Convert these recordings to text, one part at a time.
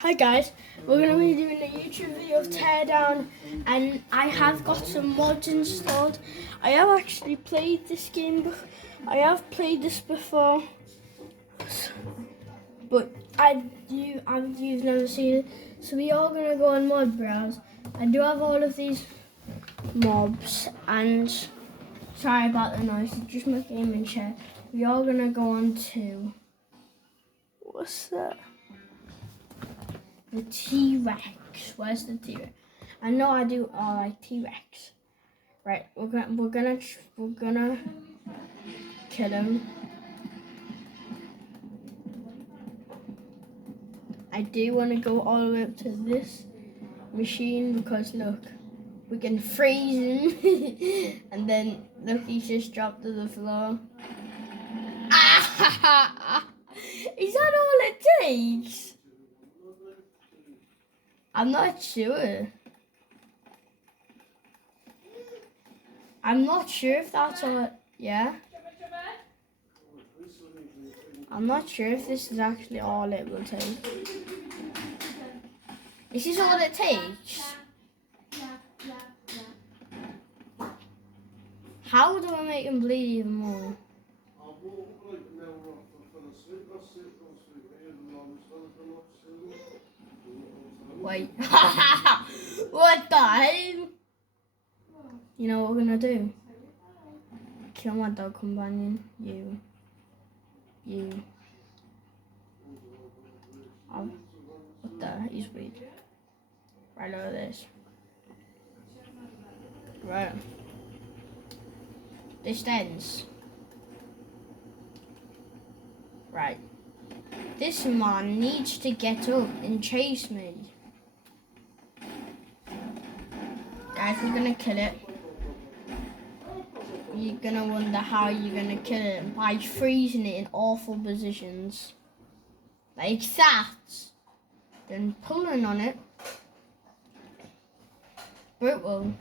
Hi guys, we're going to be doing a YouTube video of Teardown, and I have got some mods installed. I have actually played this game before. I have played this before, but you've never seen it. So we are going to go on mod browse. I do have all of these mobs, and sorry about the noise, it's just my gaming chair. We are going to go on to, what's that? The T-Rex. Where's the T-Rex? I know I do all like T-Rex. Right, we're gonna kill him. I do want to go all the way up to this machine because look, we can freeze him, and then look, he's just dropped to the floor. Ah! Is that all it takes? I'm not sure. I'm not sure if that's all. Yeah. I'm not sure if this is actually all it will take. This is all it takes. How do I make him bleed even more? Wait. What the hell? You know what we're gonna do? Kill my dog companion. You. What the? He's weak. Right over this. Right. This ends. Right. This man needs to get up and chase me. Guys, we're gonna kill it. You're gonna wonder how you're gonna kill it by freezing it in awful positions. Like that. Then pulling on it. Brutal.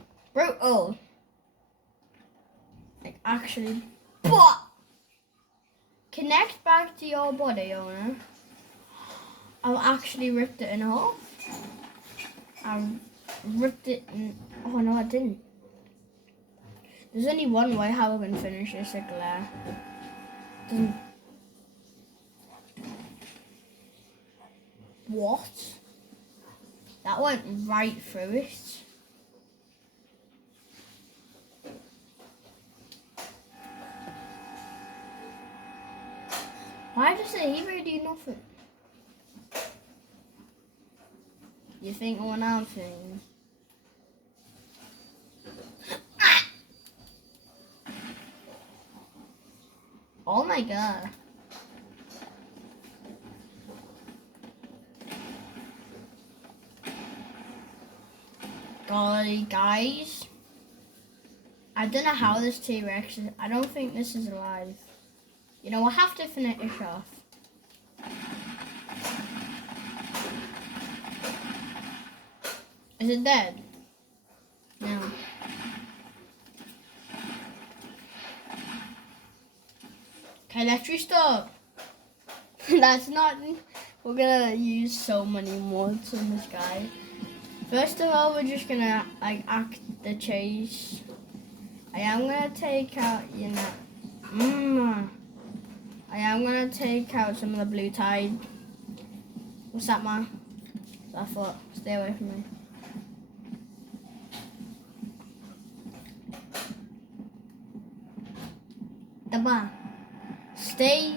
Like actually, but connect back to your body, owner. I've actually ripped it in half. I ripped it in. Oh no, I didn't. There's only one way how we can finish this glare. What? That went right through it. Why does the hero do nothing? You think what I'm thinking? Oh my god. Golly, guys. I don't know how this T-Rex is. I don't think this is alive. You know, we'll have to finish off. Is it dead? No. Okay, let's restart. That's not. We're gonna use so many mods on this guy. First of all, we're just gonna act the chase. I am gonna take out, I am gonna take out some of the blue tide. What's that, man? I thought, stay away from me. The man. Stay.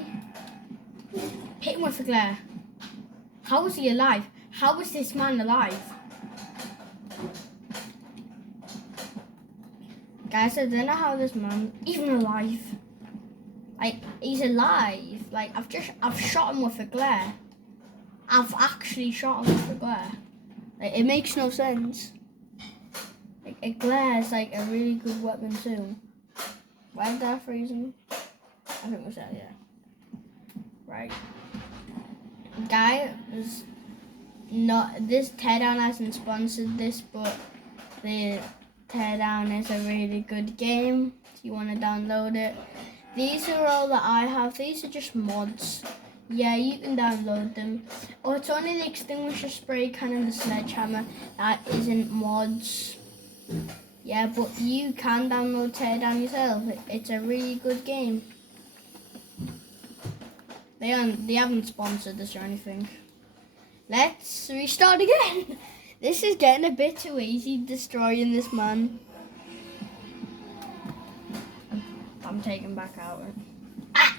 Hit him with the glare. How is he alive? How is this man alive? Guys, I don't know how this man even alive. Like, he's alive. Like, I've shot him with a glare. I've actually shot him with a glare. Like, it makes no sense. Like, a glare is like a really good weapon too. Why did I freeze him? I think it was that, yeah. Right. Guy is not, this Teardown hasn't sponsored this, but the Teardown is a really good game. If you want to download it. These are all that I have. These are just mods. Yeah, you can download them. Oh, it's only the extinguisher spray can and the sledgehammer that isn't mods. Yeah, but you can download Teardown yourself. It's a really good game. They haven't sponsored us or anything. Let's restart again. This is getting a bit too easy, destroying this man. I'm taking back out. Ah!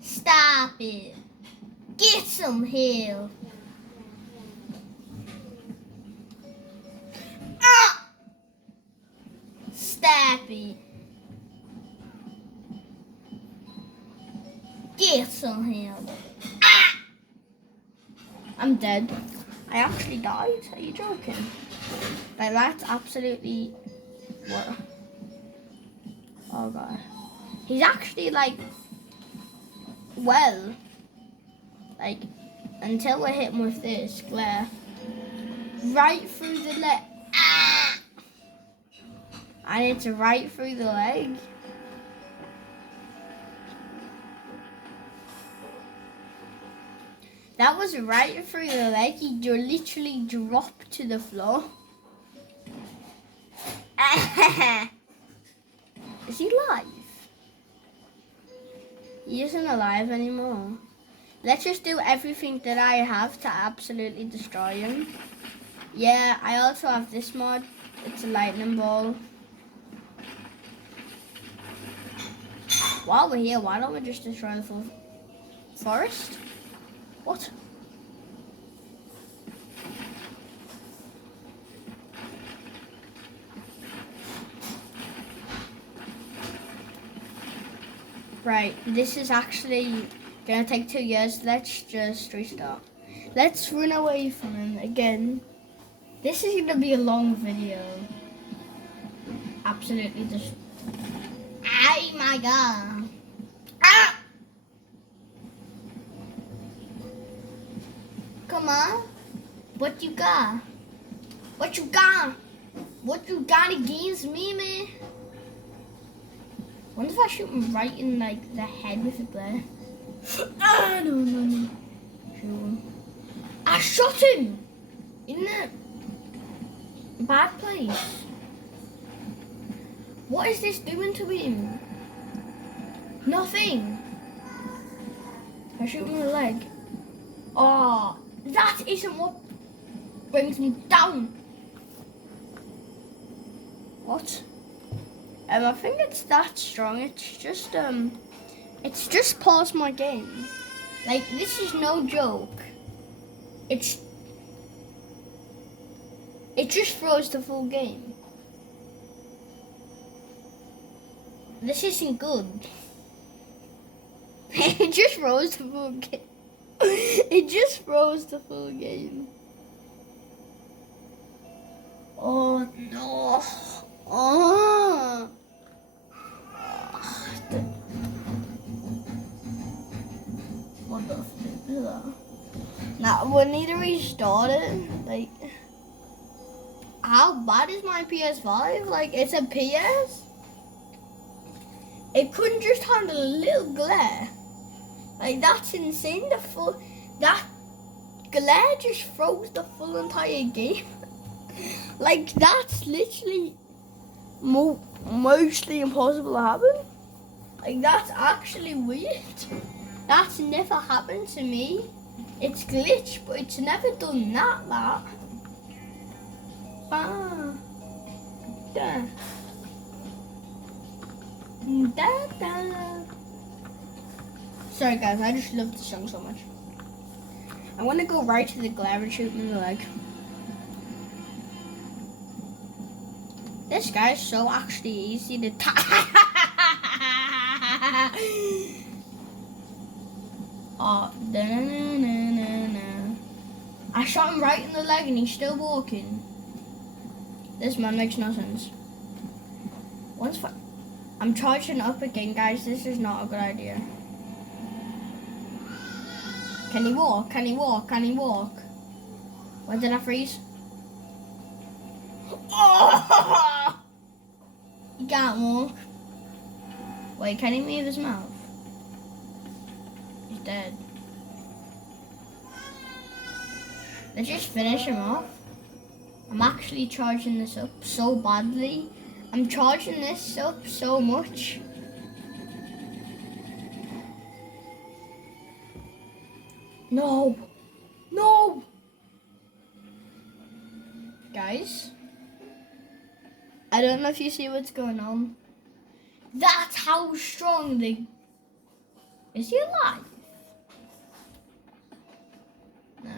Stop it. Get some help. Ah! Stop it. Get some help. Ah! I'm dead. I actually died. Are you joking? Like, that's absolutely what? Oh god. He's actually like, well, like, until we hit him with this glare right through the leg. Ah! And it's right through the leg. That was right through the leg. He literally dropped to the floor. Is he alive? He isn't alive anymore. Let's just do everything that I have to absolutely destroy him. Yeah, I also have this mod. It's a lightning ball. While we're here, why don't we just destroy the full forest? What? Right, this is actually gonna take 2 years. Let's just restart. Let's run away from him again. This is gonna be a long video. Absolutely just. Oh my god. Ah! Come on. What you got? What you got? What you got against me, man? What if I shoot him right in like the head with a glare? Ah, no. Shoot him. I shot him in the bad place. What is this doing to him? Nothing. I shoot him in the leg. Oh, that isn't what brings me down. What? I think it's that strong. It's just paused my game. Like, this is no joke. It just froze the full game. This isn't good. It just froze the full game. It just froze the full game. Oh no. Oh. What the flip is that? Now we need to restart it. Like, how bad is my PS5? Like, it's a PS. It couldn't just handle a little glare. Like, that's insane. That glare just froze the full entire game. Like, that's literally mostly impossible to happen. Like, that's actually weird. That's never happened to me. It's glitched, but it's never done that. Ah. Da. Da, da. Sorry guys, I just love the song so much. I want to go right to the glare and shoot him in the leg. This guy's so actually easy to Oh, I shot him right in the leg and he's still walking. This man makes no sense. I'm charging up again, guys. This is not a good idea. Can he walk? Can he walk? Can he walk? Why did I freeze? Oh! He can't walk. Wait, can he move his mouth? He's dead. Let's just finish him off. I'm actually charging this up so badly. I'm charging this up so much. No. No. Guys, I don't know if you see what's going on. That's how strong the... Is he alive? No.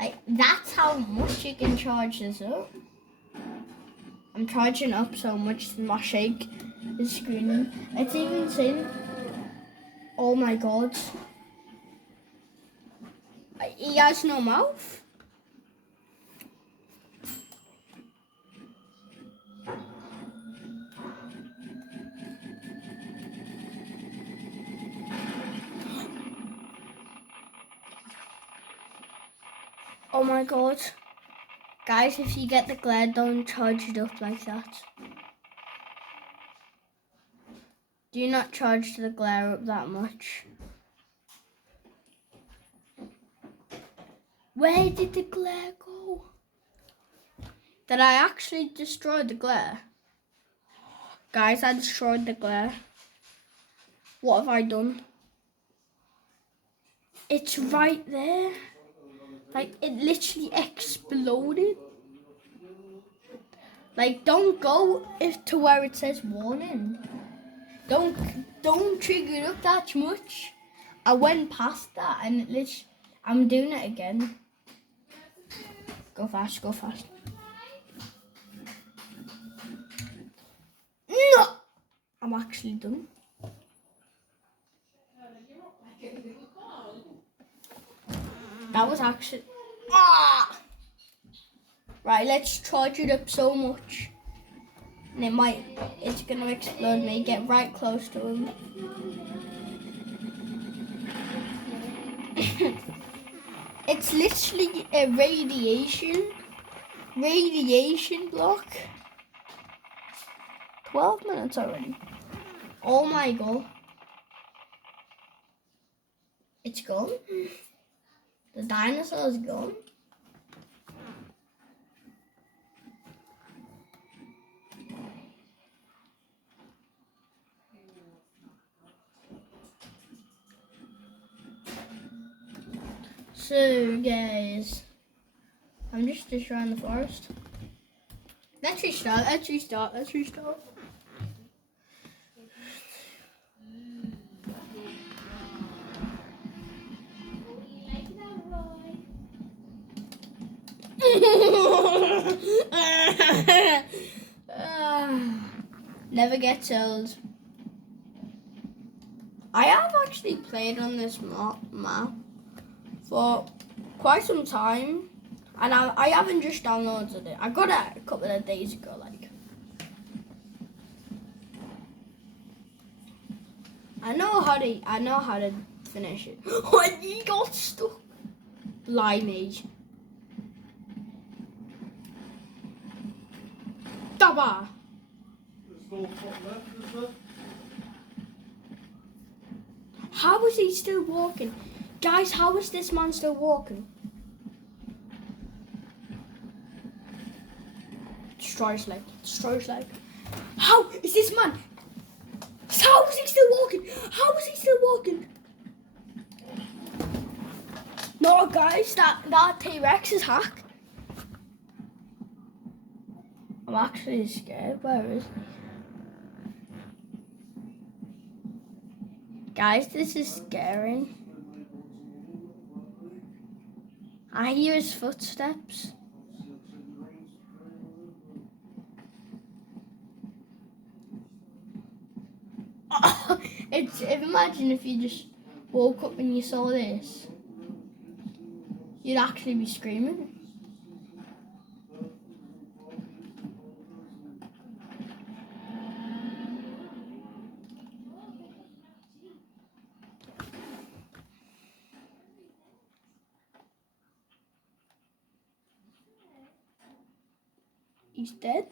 Like, that's how much you can charge this up. I'm charging up so much that my shake is screaming. It's even saying, oh my god. He has no mouth. Oh my god. Guys, if you get the glare, don't charge it up like that. Do not charge the glare up that much. Where did the glare go? Did I actually destroy the glare? Guys, I destroyed the glare. What have I done? It's right there. Like, it literally exploded. Like, don't go to where it says warning. Don't trigger it up that much. I went past that and it literally, I'm doing it again. Go fast, go fast. No! I'm actually done. That was actually... Ah! Right, let's charge it up so much. And it's gonna explode me. Get right close to him. It's literally a radiation block. 12 minutes already. Oh my god. It's gone. The dinosaur's gone. So guys, I'm just destroying the forest. Let's restart. Never gets old. I have actually played on this map for quite some time, and I haven't just downloaded it. I got it a couple of days ago. Like, I know how to finish it. Oh, he got stuck. Blimey. Dabba. How is he still walking? Guys, how is this man still walking? Destroy his leg. How is this man? How is he still walking? No, guys, that T-Rex is hacked. I'm actually scared. Where is he? Guys, this is scary. I hear his footsteps. Oh, imagine if you just woke up and you saw this. You'd actually be screaming. He's dead.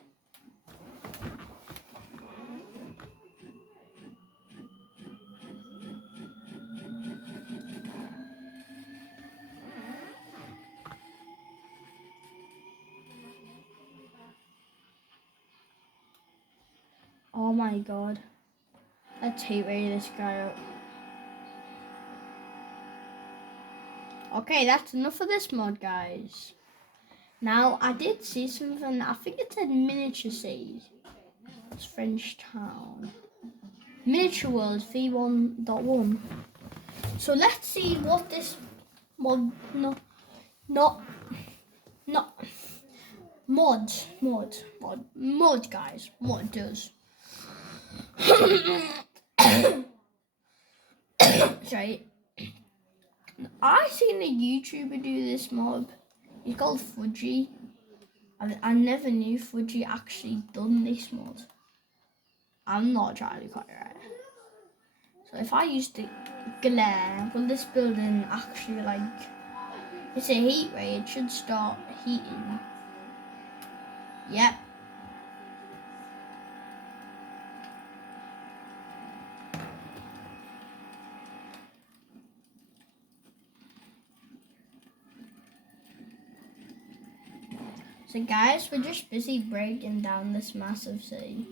my god. Let's hate rate this guy up. Okay, that's enough of this mod, guys. Now, I did see something, I think it said miniature city. It's French town. Miniature world v1.1. So let's see what this mod, mod guys, mod does. Sorry. I seen a YouTuber do this mod. He's called Fudgy. I never knew Fudgy actually done this mod. I'm not trying to be quite right. So if I use the glare, will this building actually like, it's a heat ray, it should start heating. Yep. So guys, we're just busy breaking down this massive city.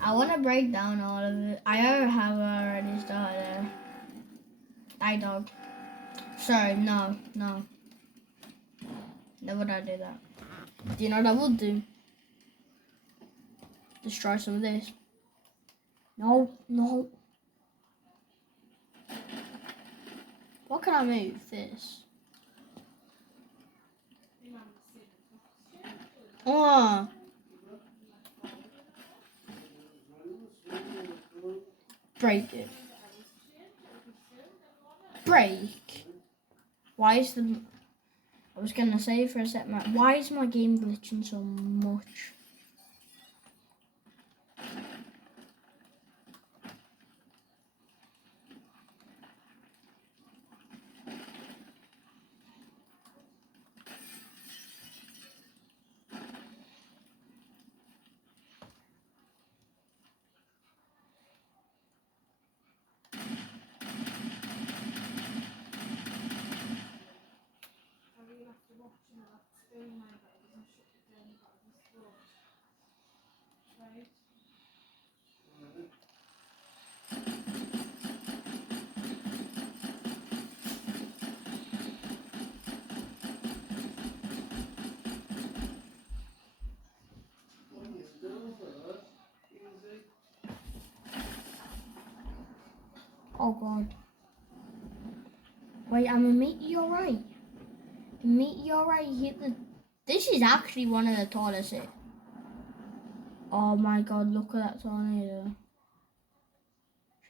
I want to break down all of it. I have already started. Die dog. Sorry, no. Never would I do that. Do you know what I would do? Destroy some of this. No. What can I move? This. Oh. Break it. Break. Why is the... I was gonna say for a sec, why is my game glitching so much? Oh god. Wait, I'm a meteorite. The meteorite hit the... This is actually one of the tallest here. Oh my god, look at that tornado.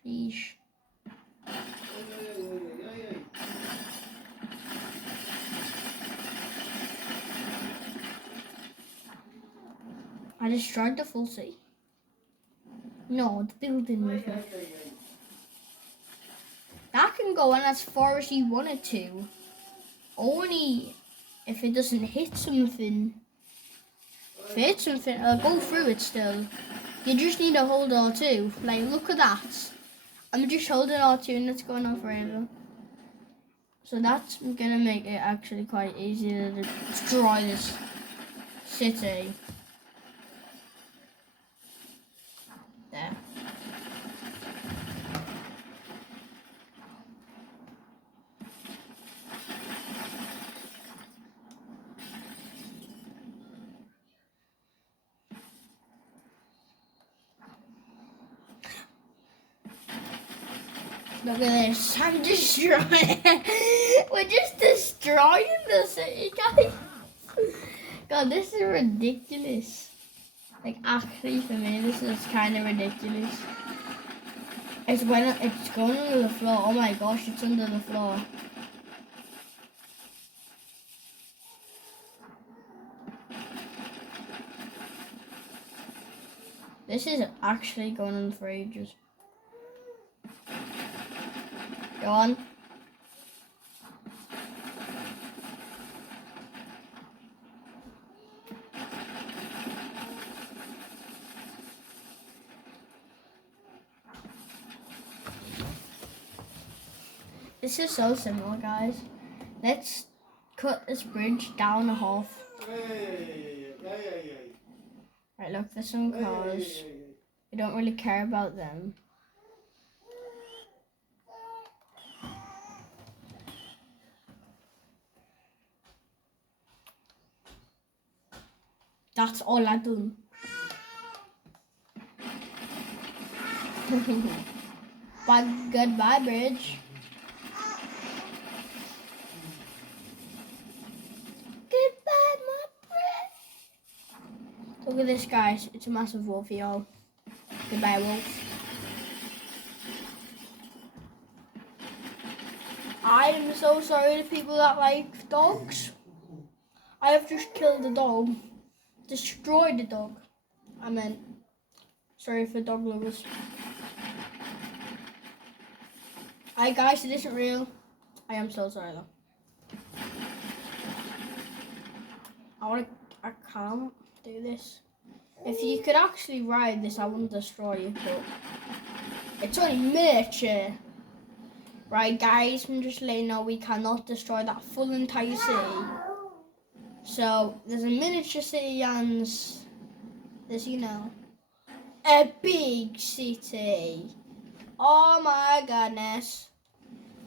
Sheesh. I destroyed the full city. No, the building with it. That can go on as far as you want it to. Only if it doesn't hit something. If it hits something, it'll go through it still. You just need to hold R2. Like, look at that. I'm just holding R2 and it's going on forever. So that's gonna make it actually quite easy to destroy this city. There. Look at this, I'm destroying. We're just destroying the city, guys. God, this is ridiculous. Like, actually, for me, this is kind of ridiculous. It's going under the floor. Oh my gosh, it's under the floor. This is actually going on for ages. Go on. This is so similar, guys. Let's cut this bridge down a half. Right, look, there's some cars. I don't really care about them. That's all I do. Bye, goodbye, bridge. Goodbye, my bridge. Look at this, guys. It's a massive wolf, y'all. Goodbye, wolf. I am so sorry to people that like dogs. I have just killed a dog. Destroyed a dog. I meant, sorry for dog lovers. Hi guys, it isn't real. I am so sorry though. I can't do this. If you could actually ride this, I wouldn't destroy you, but it's only miniature. Right guys, I'm just letting you know we cannot destroy that full entire city. So there's a miniature city and there's, you know, a big city. Oh my goodness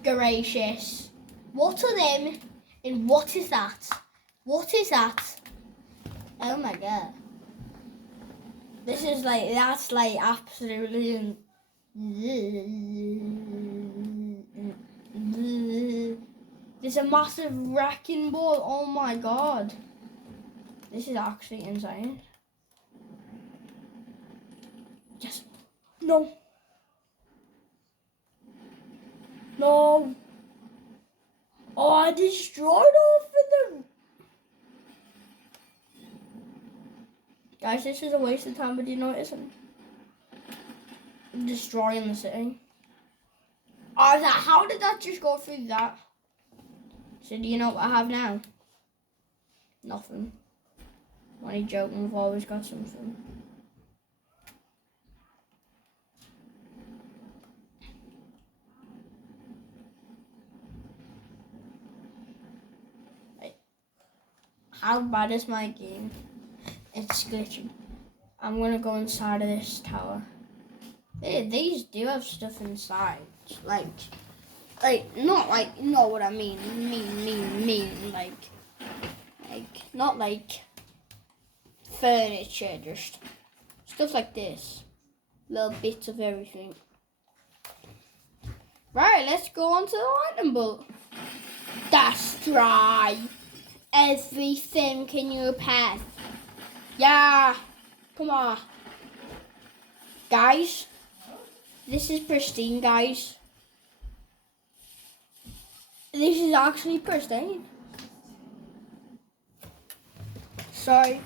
gracious. What are them and what is that? What is that? Oh my god. This is like, that's like absolutely... There's a massive wrecking ball. Oh my god. This is actually insane. Yes. No. No. Oh, I destroyed all of them. Guys, this is a waste of time, but you know it isn't. I'm destroying the city. Oh, how did that just go through that? So do you know what I have now? Nothing. I'm only joking, we've always got something. Right. How bad is my game? It's glitching. I'm gonna go inside of this tower. These do have stuff inside. Like, not like, you know what I mean. Like, not like furniture, just stuff like this. Little bits of everything. Right, let's go on to the lightning bolt. Destroy everything in your path. Yeah, come on. Guys, this is pristine, guys. This is actually pristine. Sorry,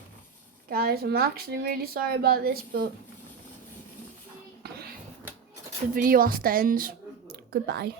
guys, I'm actually really sorry about this, but the video has to end. Goodbye.